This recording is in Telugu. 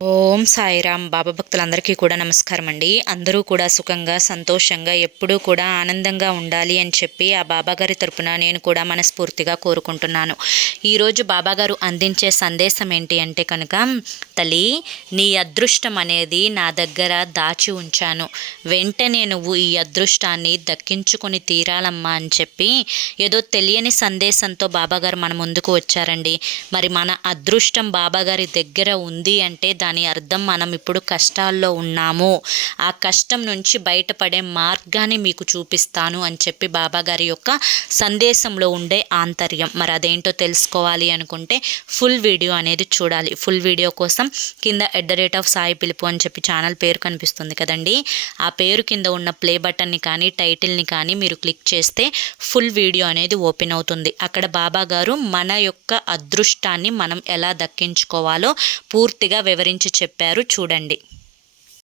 ఓం సాయిరామ్. బాబా భక్తులందరికీ కూడా నమస్కారం అండి. అందరూ కూడా సుఖంగా సంతోషంగా ఎప్పుడూ కూడా ఆనందంగా ఉండాలి అని చెప్పి ఆ బాబాగారి తరపున నేను కూడా మనస్ఫూర్తిగా కోరుకుంటున్నాను. ఈరోజు బాబాగారు అందించే సందేశం ఏంటి అంటే కనుక, తల్లి, నీ అదృష్టం అనేది నా దగ్గర దాచి ఉంచాను, వెంటనే నువ్వు ఈ అదృష్టాన్ని దక్కించుకొని తీరాలమ్మా అని చెప్పి ఏదో తెలియని సందేశంతో బాబాగారు మన ముందుకు వచ్చారండి. మరి మన అదృష్టం బాబాగారి దగ్గర ఉంది అంటే దాని అర్థం మనం ఇప్పుడు కష్టాల్లో ఉన్నాము, ఆ కష్టం నుంచి బయటపడే మార్గాన్ని మీకు చూపిస్తాను అని చెప్పి బాబాగారి యొక్క సందేశంలో ఉండే ఆంతర్యం. మరి అదేంటో తెలుసుకోవాలి అనుకుంటే ఫుల్ వీడియో అనేది చూడాలి. ఫుల్ వీడియో కోసం కింద @సాయి పిలుపు అని చెప్పి ఛానల్ పేరు కనిపిస్తుంది కదండి, ఆ పేరు కింద ఉన్న ప్లే బటన్ని కానీ టైటిల్ని కానీ మీరు క్లిక్ చేస్తే ఫుల్ వీడియో అనేది ఓపెన్ అవుతుంది. అక్కడ బాబాగారు మన యొక్క అదృష్టాన్ని మనం ఎలా దక్కించుకోవాలో పూర్తిగా వివరించి చెప్పారు, చూడండి.